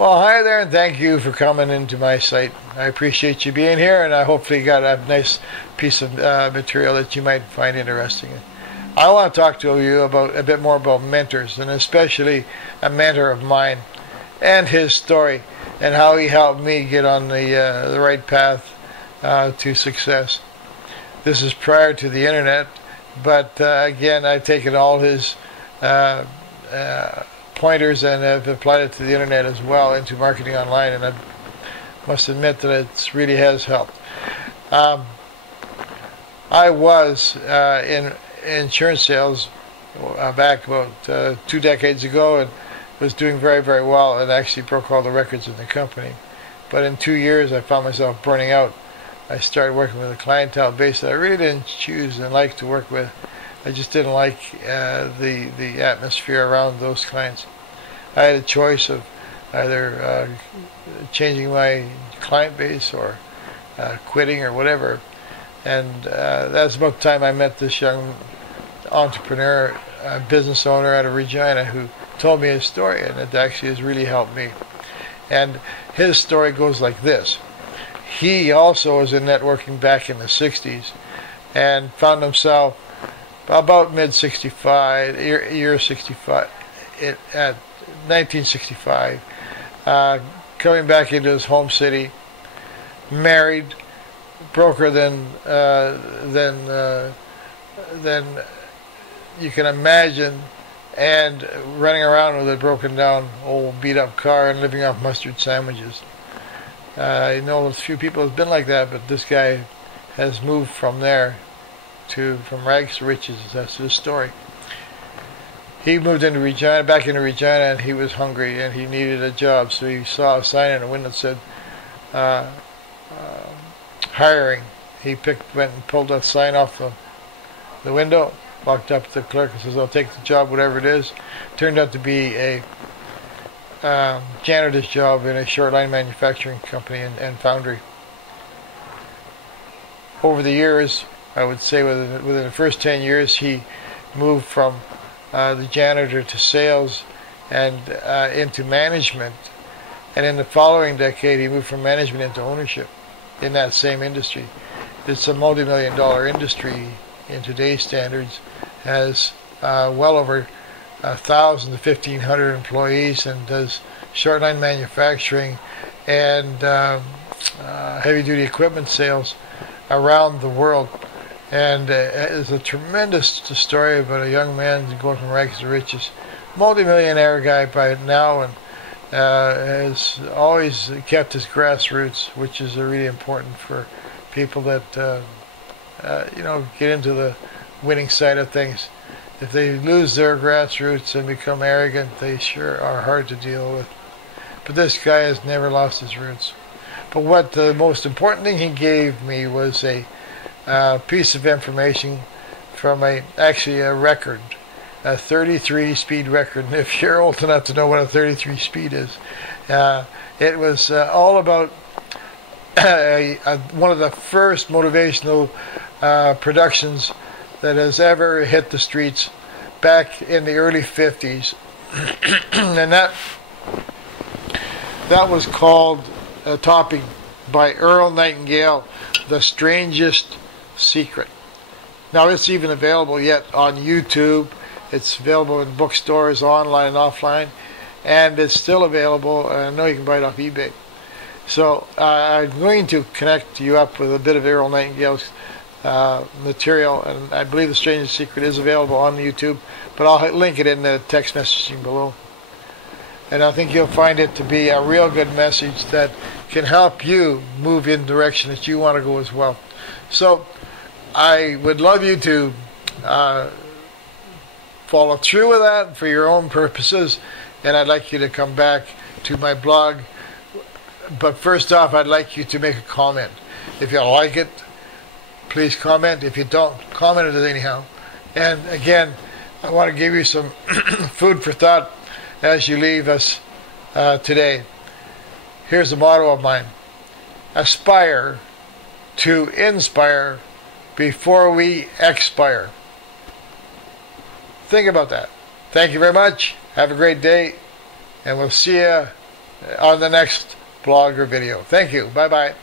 Well, hi there, and thank you for coming into my site. I appreciate you being here, and I hopefully got a nice piece of material that you might find interesting. I want to talk to you about a bit more about mentors, and especially a mentor of mine and his story, and how he helped me get on the right path to success. This is prior to the internet, but again, I've taken all his pointers and have applied it to the internet as well, into marketing online, and I must admit that it really has helped. I was in insurance sales back about 2 decades ago, and was doing very, very well, and actually broke all the records in the company. But in 2 years, I found myself burning out. I started working with a clientele base that I really didn't choose and like to work with. I just didn't like the atmosphere around those clients. I had a choice of either changing my client base or quitting or whatever. And that's about the time I met this young entrepreneur, business owner out of Regina, who told me his story, and it actually has really helped me. And his story goes like this. He also was in networking back in the 60s and found himself about mid-65, year 65, at 1965, coming back into his home city, married, broker than you can imagine, and running around with a broken down old beat up car and living off mustard sandwiches. I know a few people have been like that, but this guy has moved from there from rags to riches. That's his story. He moved into Regina, back into Regina, and he was hungry and he needed a job. So he saw a sign in a window that said hiring. He went and pulled that sign off the window, walked up to the clerk and says, "I'll take the job, whatever it is." Turned out to be a janitor's job in a short line manufacturing company and foundry. Over the years, I would say within the first 10 years, he moved from the janitor to sales and into management. And in the following decade, he moved from management into ownership in that same industry. It's a multi-million-dollar industry in today's standards, has well over 1,000 to 1,500 employees, and does short line manufacturing and heavy-duty equipment sales around the world. And it's a tremendous story about a young man going from rags to riches, multi-millionaire guy by now, and has always kept his grassroots, which is really important for people that get into the winning side of things. If they lose their grassroots and become arrogant, they sure are hard to deal with. But this guy has never lost his roots. But what the most important thing he gave me was a piece of information from a record, a 33 speed record. And if you're old enough to know what a 33 speed is, it was all about one of the first motivational productions that has ever hit the streets back in the early 50s. And that was called a topic by Earl Nightingale, The Strangest Secret. Now it's even available yet on YouTube. It's available in bookstores, online and offline, and it's still available. I know you can buy it off eBay. So I'm going to connect you up with a bit of Earl Nightingale's material, and I believe The Strangest Secret is available on YouTube, but I'll link it in the text messaging below. And I think you'll find it to be a real good message that can help you move in the direction that you want to go as well. So I would love you to follow through with that for your own purposes, and I'd like you to come back to my blog. But first off, I'd like you to make a comment. If you like it, please comment. If you don't, comment it anyhow. And again, I want to give you some food for thought as you leave us today. Here's a motto of mine: aspire to inspire before we expire. Think about that. Thank you very much. Have a great day, and we'll see you on the next blog or video. Thank you. Bye-bye.